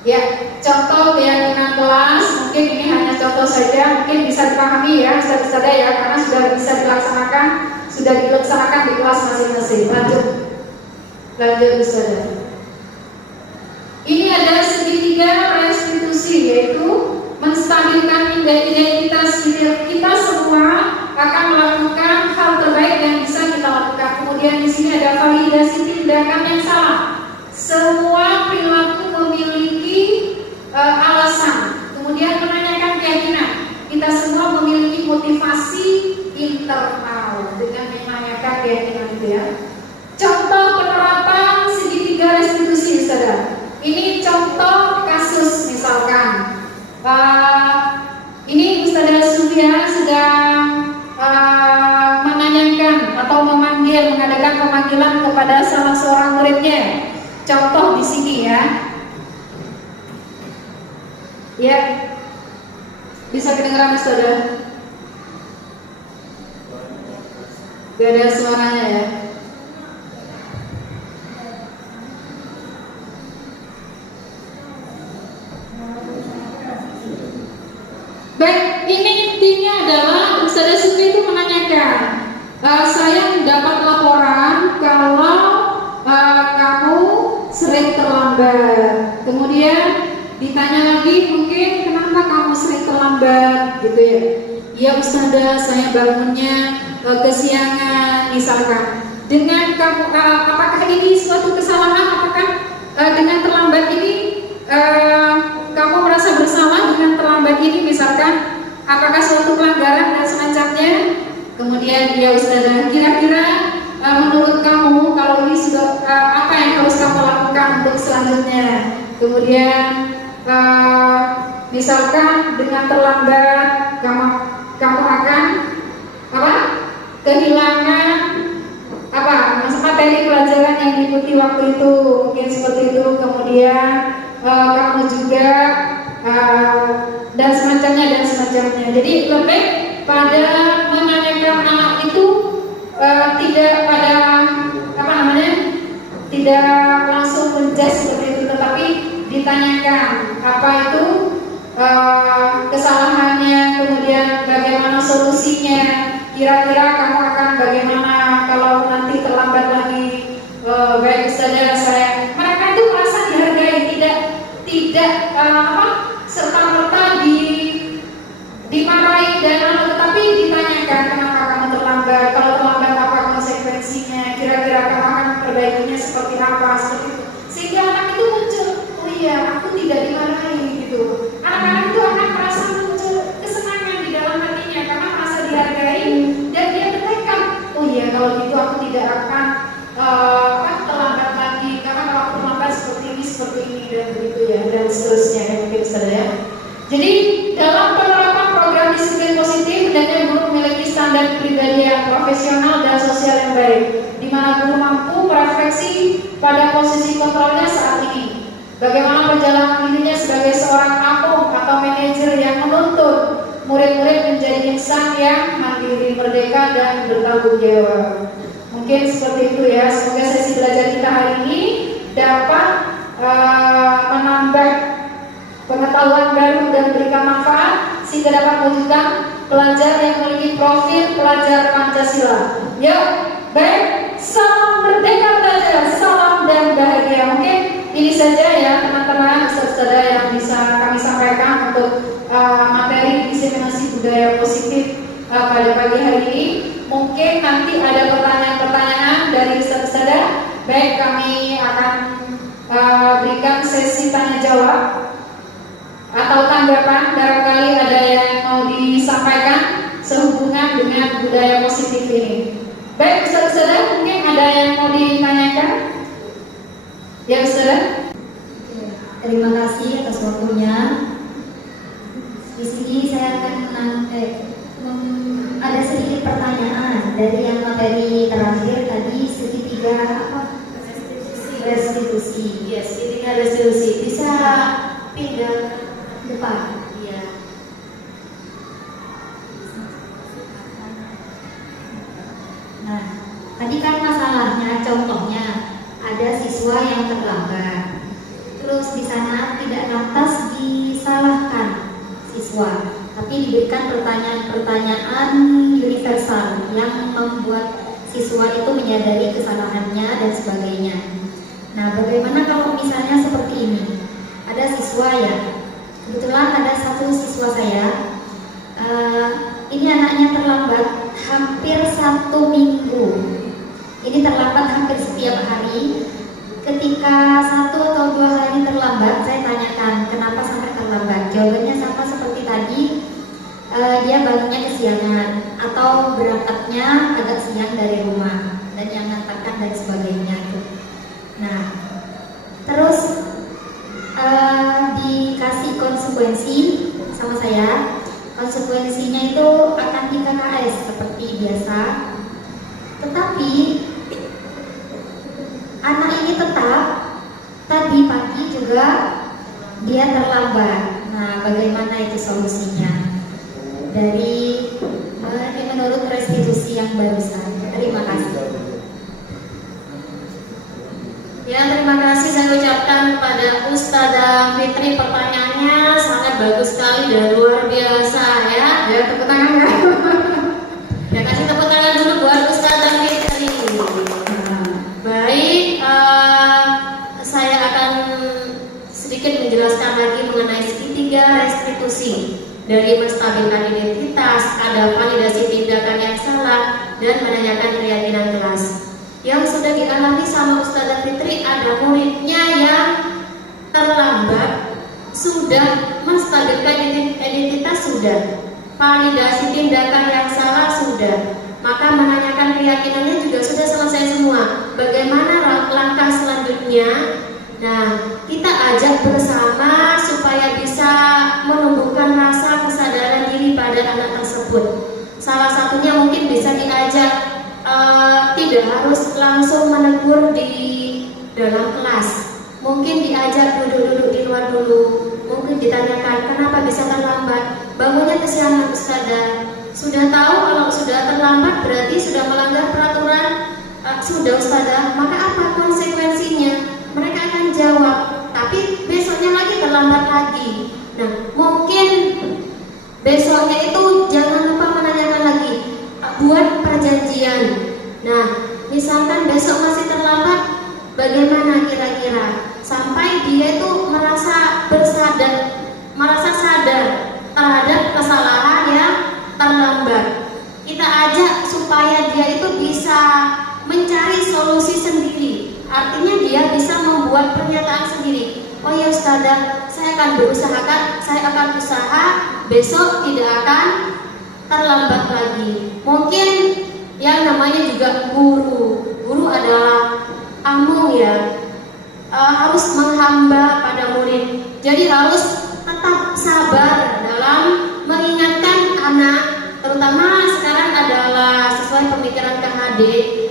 Ya, contoh keyakinan kelas, mungkin ini hanya contoh saja, mungkin bisa dipahami ya, bisa ya, karena sudah bisa dilaksanakan di kelas masing-masing. Lanjut Ustazah. Ini ada segitiga restitusi, yaitu menstabilkan identitas kita semua akan melakukan hal terbaik yang bisa kita lakukan. Kemudian di sini ada validasi tindakan yang salah. Semua perilaku memiliki alasan. Kemudian menanyakan keyakinan. Kita semua memiliki motivasi internal dengan menanyakan keyakinan itu ya. Contoh penerapan segitiga restitusi, saudara. Ini contoh kasus misalkan. Ini Ustazah Sufia sedang menanyakan atau mengadakan pemanggilan kepada salah seorang muridnya. Contoh di sini ya. Ya. Bisa kedengeran Ustazah? Gak ada suaranya ya. Baik, ini intinya adalah Ustazah Sufi itu menanyakan, saya mendapat laporan kalau kamu sering terlambat. Kemudian ditanya lagi, mungkin kenapa kamu sering terlambat, gitu ya? Ya Ustazah, saya bangunnya kesiangan, misalkan. Dengan kamu, apakah ini suatu kesalahan? Apakah dengan terlambat ini kamu merasa bersalah dengan terlambat ini, misalkan? Apakah suatu pelanggaran dan semacamnya? Kemudian ya Ustazah, kira-kira menurut kamu kalau ini sudah apa yang harus kamu lakukan untuk selanjutnya? Kemudian misalkan dengan terlambat kamu akan kehilangan materi pelajaran yang diikuti waktu itu mungkin seperti itu. Kemudian kamu juga dan semacamnya. Jadi lebih pada menanyakan anak itu tidak pada tidak langsung menjudge seperti itu, tetapi ditanyakan apa itu kesalahannya, kemudian bagaimana solusinya, kira-kira kamu akan bagaimana kalau nanti terlambat lagi. Baik saudara saya, mereka itu merasa dihargai, tidak serta-merta dimarahi dan tetapi ditanyakan kenapa kamu terlambat, kalau terlambat apa konsekuensinya, kira-kira kamu akan perbaikinya seperti apa, seperti itu. Sehingga anak itu muncul, oh iya aku tidak dimarahi gitu. Anak-anak itu akan merasa muncul kesenangan di dalam hatinya karena merasa dihargai dan dia bertekad, oh iya kalau gitu aku tidak akan terlambat lagi, karena kalau aku terlambat seperti ini dan begitu ya, dan seterusnya ya, mungkin saudara. Jadi dalam penerapan program disiplin positif, hendaknya guru memiliki standar pribadi yang profesional dan sosial yang baik, di mana guru mampu merefleksi pada posisi kontrolnya saat ini. Bagaimana perjalanan dirinya sebagai seorang apung atau manajer yang menuntun murid-murid menjadi insan yang mandiri, merdeka, dan bertanggung jawab. Mungkin seperti itu ya. Semoga sesi belajar kita hari ini dapat menambah pengetahuan baru dan berikan manfaat sehingga dapat mewujudkan pelajar yang memiliki profil pelajar Pancasila. Yuk, baik, salam merdeka belajar, salam dan bahagia. Mungkin ini saja ya teman-teman, saudara yang bisa kami sampaikan untuk materi diseminasi budaya positif pada pagi hari ini. Mungkin nanti ada pertanyaan-pertanyaan dari saudara. Baik, kami akan berikan sesi tanya jawab atau tanggapan, barangkali ada yang mau disampaikan sehubungan dengan budaya positif ini. Baik, saudara, mungkin ada yang mau ditanyakan? Ya, saudara. Terima kasih atas waktunya. Di sini saya akan ada sedikit pertanyaan dari yang materi terakhir tadi, segitiga restitusi. Yes, segitiga restitusi. Bisa pindah depan. Iya. Nah, tadi kan masalahnya, contohnya ada siswa yang terlambat. Terus di sana tidak lantas disalahkan siswa, tapi diberikan pertanyaan-pertanyaan universal yang membuat siswa itu menyadari kesalahannya dan sebagainya. Nah, bagaimana kalau misalnya seperti ini? Ada siswa ya, kebetulan ada satu siswa saya, ini anaknya terlambat hampir 1 minggu. Ini terlambat hampir setiap hari. Ketika 1 atau 2 hari terlambat, saya tanyakan kenapa sampai terlambat. Jawabannya sama seperti tadi, dia bangunnya kesiangan atau berangkatnya agak siang dari rumah dan yang ngantarkan dan sebagainya. Nah, terus dikasih konsekuensi sama saya. Konsekuensinya itu akan di KKS seperti biasa. Tetapi anak ini tetap tadi pagi juga dia terlambat. Nah, bagaimana itu solusinya? Dari menurut restitusi yang barusan. Terima kasih. Ya, terima kasih saya ucapkan kepada Ustazah Fitri, pertanyaannya sangat bagus sekali dan luar biasa ya. Ya, tepuk tangan ya. Ya, kasih tepuk tangan dulu buat Ustazah Fitri. Baik, saya akan sedikit menjelaskan lagi mengenai segitiga restitusi. Dari menstabilkan identitas, ada validasi tindakan yang salah, dan menanyakan keyakinan kelas. Yang sudah dialami sama Ustazah Fitri, ada muridnya yang terlambat, sudah menstabilkan identitas, sudah validasi tindakan yang salah, sudah, maka menanyakan keyakinannya juga sudah selesai semua. Bagaimana langkah selanjutnya? Nah, kita ajak bersama supaya bisa menumbuhkan rasa kesadaran diri pada anak tersebut. Salah satunya mungkin bisa diajak tidak tidak harus langsung menegur di dalam kelas. Mungkin diajak duduk-duduk di luar dulu. Mungkin ditanyakan kenapa bisa terlambat. Bangunnya kesiangan Ustazah. Sudah tahu kalau sudah terlambat berarti sudah melanggar peraturan. Sudah Ustazah, maka apa konsekuensinya? Mereka akan jawab, tapi besoknya lagi terlambat lagi. Nah, mungkin besoknya itu jangan lupa menanyakan lagi, buat perjanjian. Nah, misalkan besok masih terlambat, bagaimana kira-kira? Sampai dia itu merasa sadar terhadap kesalahan yang terlambat. Kita ajak supaya dia itu bisa mencari solusi sendiri. Artinya dia bisa membuat pernyataan sendiri. Oh ya Ustazah, saya akan usaha besok tidak akan terlambat lagi. Mungkin yang namanya juga guru adalah amung ya, harus menghamba pada murid. Jadi harus tetap sabar dalam mengingatkan anak, terutama sekarang adalah sesuai pemikiran KHD,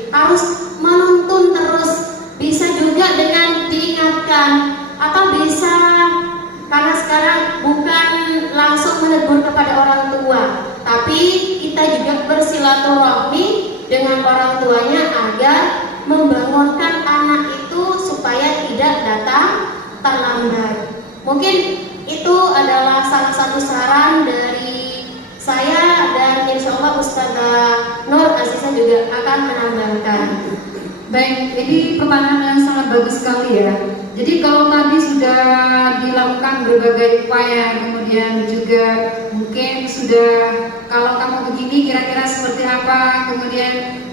harus menuntun terus. Bisa juga dengan diingatkan, atau bisa karena sekarang bukan langsung menegur kepada orang tua, tapi kita juga bersilaturahmi dengan orang tuanya agar membangunkan anak itu supaya tidak datang terlambat. Mungkin itu adalah salah satu saran dari saya, dan insya Allah Ustazah Nur Azizah juga akan menambahkan. Baik, ini pertanyaan yang sangat bagus sekali ya. Jadi kalau tadi sudah dilakukan berbagai upaya, kemudian juga mungkin sudah kalau kamu begini kira-kira seperti apa, kemudian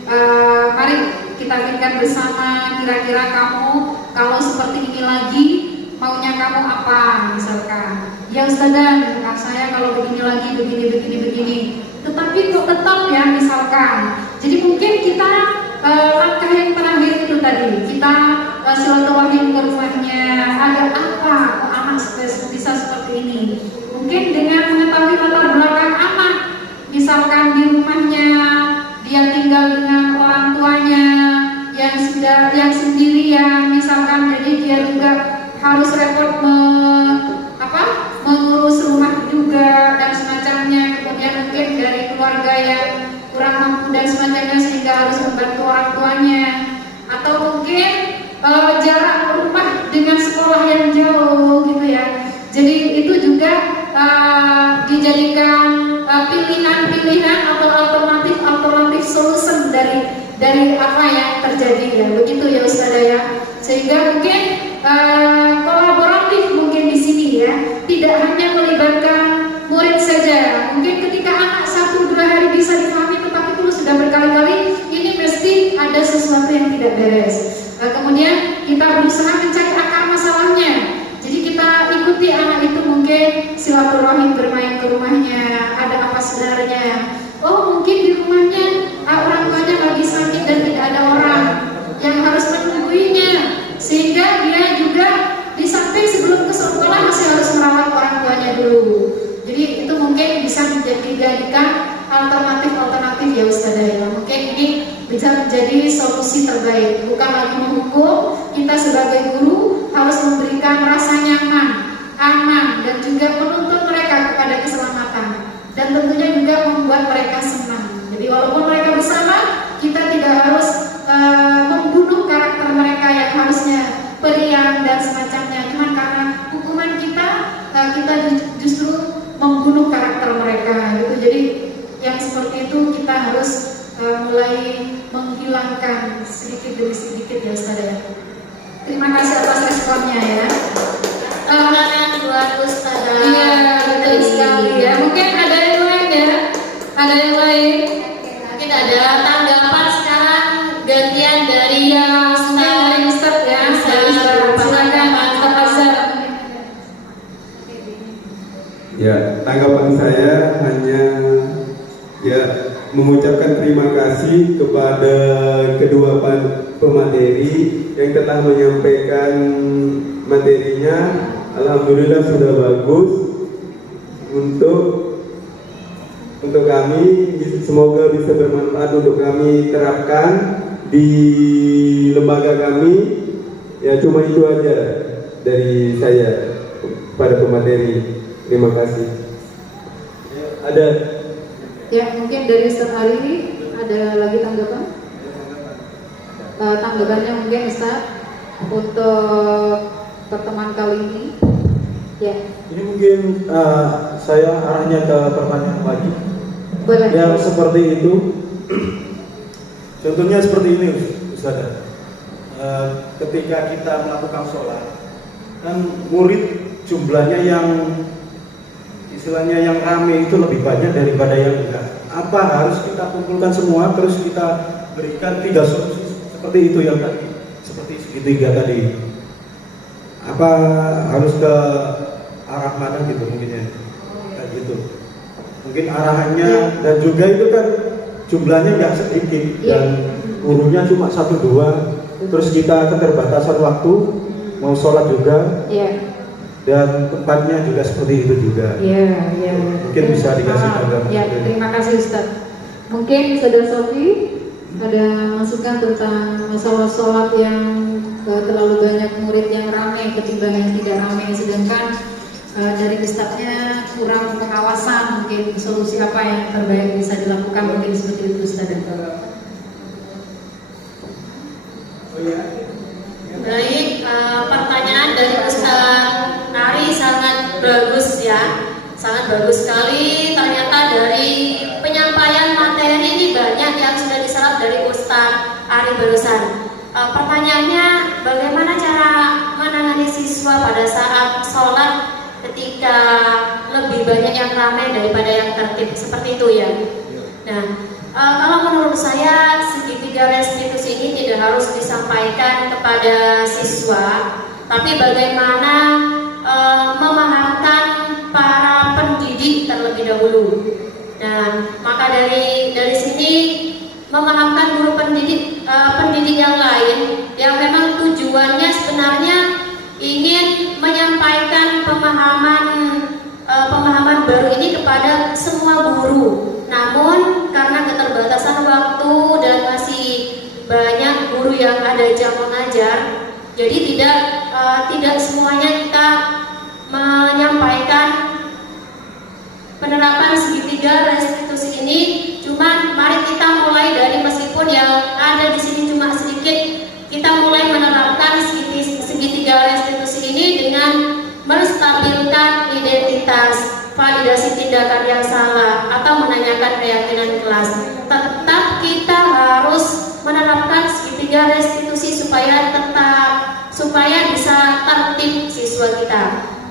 mari kita pikirkan bersama kira-kira kamu kalau seperti ini lagi maunya kamu apa misalkan. Ya Ustazah, saya kalau begini lagi begini. Tetapi kok tetap ya misalkan. Jadi mungkin kita langkah yang terakhir itu tadi kita silaturahmi ke rumahnya, ada apa kok anak bisa seperti ini. Mungkin dengan mengetahui latar belakang anak, misalkan di rumahnya dia tinggal dengan orang tuanya yang sendirian misalkan, jadi dia juga harus repot mengurus rumah juga dan semacamnya. Kemudian mungkin dari keluarga yang kurang mampu dan semacamnya sehingga harus membantu orang tuanya, atau mungkin jarak rumah dengan sekolah yang jauh gitu ya. Jadi itu juga dijadikan pilihan-pilihan atau alternatif solusi dari apa yang terjadi ya. Begitu ya Ustazah ya. Sehingga mungkin kolaboratif mungkin di sini ya, tidak hanya melibatkan murid saja. Mungkin ketika anak 1-2 hari bisa dipahami, tetapi itu sudah berkali-kali, ini mesti ada sesuatu yang tidak beres. Kemudian kita berusaha mencari akar masalahnya. Jadi kita ikuti anak itu, mungkin silaturahmi bermain ke rumahnya, ada apa sebenarnya. Oh mungkin di rumahnya orang tuanya lagi sakit dan tidak ada orang yang harus menungguinya, sehingga dia juga di samping sebelum ke sekolah masih harus merawat orang tuanya dulu. Jadi itu mungkin bisa dijadikan alternatif ya Ustazah ya. Mungkin ini bisa menjadi solusi terbaik, bukan lagi menghukum. Kita sebagai guru harus memberikan rasa nyaman, aman, dan juga menuntut mereka kepada keselamatan, dan tentunya juga membuat mereka senang. Jadi walaupun mereka bersama, kita tidak harus membunuh karakter mereka yang harusnya periang dan semacamnya. Cuma karena hukuman kita justru membunuh karakter mereka gitu. Jadi yang seperti itu kita harus mulai menghilangkan sedikit demi sedikit ya Ustazah. Terima kasih atas responnya ya. Tangan buat Ustazah. Iya, betul sekali ya. Mungkin ada yang lain ya? Ada yang lain? Kita ada tanggapan sekarang, gantian dari Dari Ustaz ya. Silakan Ustaz Azhar. Ya, tanggapan saya hanya ya mengucapkan terima kasih kepada kedua pemateri yang telah menyampaikan materinya. Alhamdulillah sudah bagus untuk kami, semoga bisa bermanfaat untuk kami terapkan di lembaga kami. Ya cuma itu aja dari saya pada pemateri. Terima kasih. Ada? Ya, mungkin dari Ustaz Ari ada lagi tanggapan? Tanggapannya mungkin Ustaz untuk pertemuan kali ini. Ya, Ini mungkin saya arahnya ke pertanyaan lagi. boleh. Yang seperti itu, contohnya seperti ini, Ustaz. Ketika kita melakukan sholat, kan murid jumlahnya yang istilahnya yang rame itu lebih banyak daripada yang enggak. Apa harus kita kumpulkan semua terus kita berikan 3 solusi seperti itu yang tadi, seperti segitiga tadi? Apa harus ke arah mana gitu mungkin ya? Kayak gitu. Mungkin arahannya dan juga itu kan jumlahnya nggak sedikit dan gurunya cuma 1-2, terus kita keterbatasan waktu mau sholat juga. Iya. Dan tempatnya juga seperti itu juga. Iya. Mungkin bisa dikasih tanggapan. Ya, terima kasih Ustaz. Mungkin Saudara Sofi ada masukan tentang masalah sholat yang terlalu banyak murid yang ramai ketimbang yang tidak ramai, sedangkan dari Ustaznya kurang pengawasan. Mungkin solusi apa yang terbaik bisa dilakukan, mungkin seperti itu Ustaz. Baik, pertanyaan dari Ustaz Ari sangat bagus ya, sangat bagus sekali. Ternyata dari penyampaian materi ini banyak yang sudah diserap dari Ustaz Ari barusan. Pertanyaannya, bagaimana cara menangani siswa pada saat sholat ketika lebih banyak yang ramai daripada yang tertib, seperti itu ya? Nah, kalau menurut saya segitiga restitusi ini tidak harus disampaikan kepada siswa, tapi bagaimana memahamkan para pendidik terlebih dahulu. Nah, maka dari sini memahamkan guru pendidik yang lain yang memang tujuannya sebenarnya ingin menyampaikan pemahaman baru ini kepada semua guru. Namun karena keterbatasan waktu dan masih banyak guru yang ada jam mengajar, jadi tidak semuanya kita menyampaikan penerapan segitiga restitusi ini. Cuman mari kita mulai dari, meskipun yang ada di sini cuma sedikit, kita mulai menerapkan segitiga restitusi ini dengan menstabilkan identitas, validasi tindakan yang salah, atau menanyakan keyakinan kelas. Tetap kita harus menerapkan segitiga restitusi supaya bisa tertib siswa kita.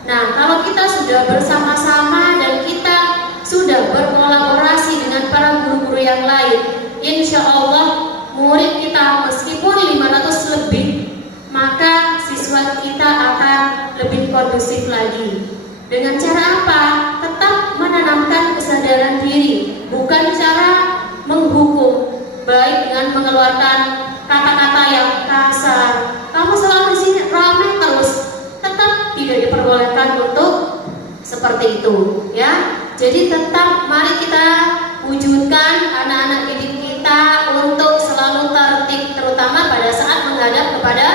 Nah, kalau kita sudah bersama-sama dan kita sudah berkolaborasi dengan para guru-guru yang lain, insya Allah murid kita meskipun 500 lebih, maka siswa kita akan lebih kondusif lagi. Dengan cara apa? Tetap menanamkan kesadaran diri, bukan cara menghukum, baik dengan mengeluarkan kata-kata yang kasar. Kamu selalu di sini ramai terus, tetap tidak diperbolehkan untuk seperti itu, ya. Jadi tetap mari kita wujudkan anak-anak didik kita untuk selalu tertib, terutama pada saat menghadap kepada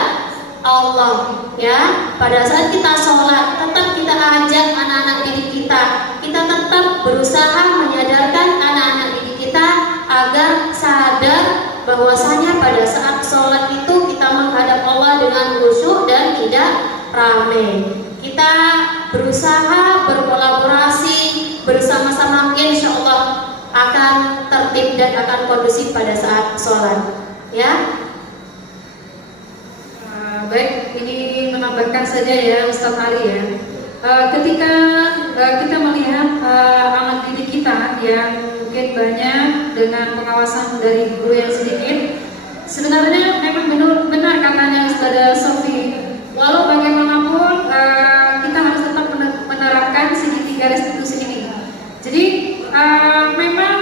Allah, ya. Pada saat kita sholat, tetap kita ajak anak-anak didik kita. Kita tetap berusaha menyadarkan anak-anak didik kita agar sadar bahwasanya pada saat sholat itu kita menghadap Allah dengan khusyuk dan tidak ramai. Kita berusaha berkolaborasi bersama-sama, insya Allah akan tertib dan akan kondusif pada saat sholat, ya. Baik, ini menambahkan saja ya Ustaz Ali ya. Ketika kita melihat anak didik kita yang mungkin banyak dengan pengawasan dari guru yang sedikit, sebenarnya memang benar katanya Ustaz Sofi. Walau bagaimanapun kita harus tetap menerapkan segitiga restitusi ini. Jadi memang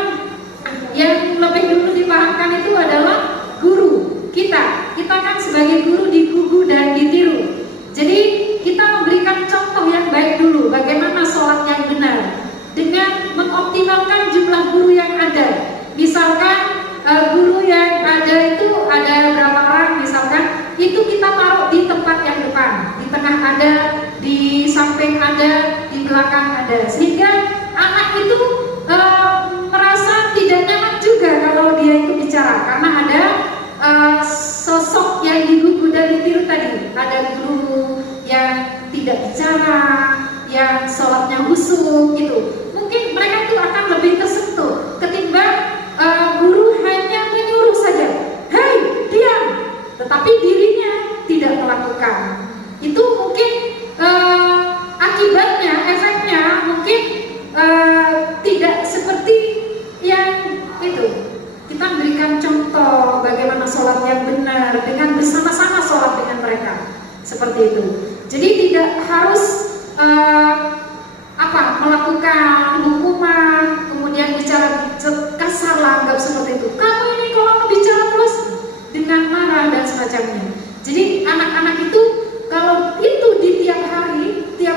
yang lebih dulu dipahamkan itu adalah guru kita. Kita kan sebagai guru digugu dan ditiru. Jadi kita memberikan contoh yang baik dulu, bagaimana sholat yang benar dengan mengoptimalkan jumlah guru yang ada. Misalkan guru yang ada itu ada ada, di belakang ada, sehingga anak itu merasa tidak nyaman juga kalau dia itu bicara, karena ada sosok yang digugu dan ditiru tadi. Ada guru yang tidak bicara, yang sholatnya khusyuk gitu. Mungkin mereka itu akan lebih tersentuh ketimbang guru hanya menyuruh saja, hei diam, tetapi dirinya tidak melakukan. Itu mungkin akibatnya, efeknya mungkin tidak seperti yang itu. Kita memberikan contoh bagaimana sholat yang benar dengan bersama-sama sholat dengan mereka, seperti itu. Jadi tidak harus melakukan hukuman, kemudian bicara kasar, anggap seperti itu. Kamu ini kalau bicara terus dengan marah dan semacamnya. Jadi anak-anak itu kalau itu di tiap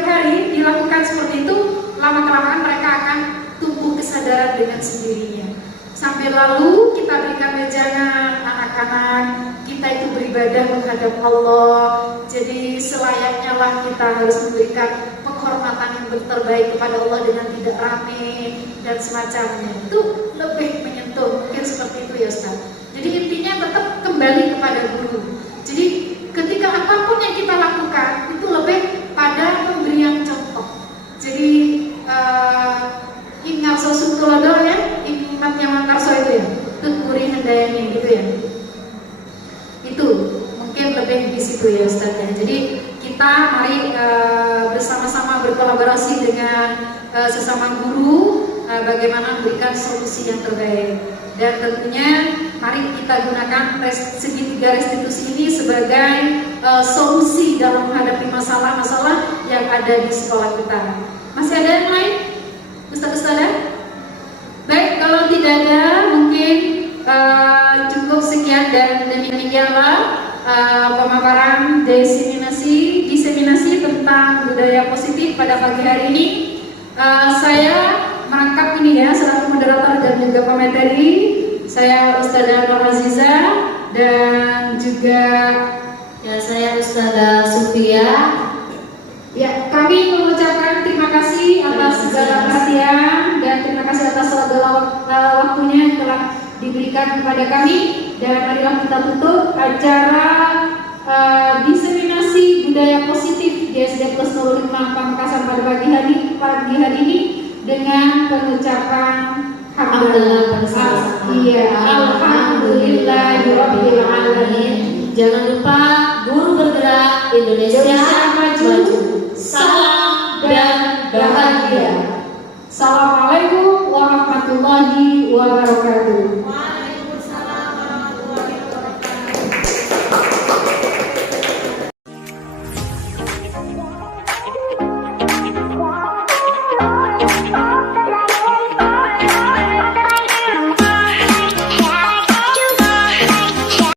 hari dilakukan seperti itu, lama-kelamaan mereka akan tumbuh kesadaran dengan sendirinya. Sampai lalu kita berikan wejangan anak-anak kita itu beribadah menghadap Allah. Jadi selayaknya lah kita harus memberikan penghormatan yang terbaik kepada Allah dengan tidak rame dan semacamnya. Itu lebih menyentuh, mungkin seperti itu ya Ustaz. Jadi intinya tetap kembali kepada guru. Jadi ketika apapun yang kita lakukan itu lebih pada pemberian contoh. Jadi ingat sosutulodo ya, ingat yang makarso itu ya, tuturi hendayani gitu ya. Itu mungkin lebih di situ ya Ustaz ya. Jadi kita mari bersama-sama berkolaborasi dengan sesama guru bagaimana memberikan solusi yang terbaik. Dan tentunya mari kita gunakan segitiga restitusi ini sebagai solusi dalam menghadapi masalah-masalah yang ada di sekolah kita. Masih ada yang lain? Ustaz-ustazah? Baik, kalau tidak ada mungkin cukup sekian dan demikianlah pemaparan diseminasi tentang budaya positif pada pagi hari ini. Saya merangkap ini ya selaku moderator dan juga pemateri. Saya Ustazah Nur Aziza dan juga Ya, saya Ustazah Sufia. ya, kami mengucapkan terima kasih atas segala perhatian dan terima kasih atas segala waktunya yang telah diberikan kepada kami. Dan marilah kita tutup acara diseminasi budaya positif di SD Plus 05 Pamekasan pada pagi hari ini dengan pengucapan Alhamdulillah bersama-sama. Alhamdulillahirabbil alamin. Jangan lupa guru bergerak Indonesia maju. Salam dan bahagia. Assalamualaikum warahmatullahi wabarakatuh.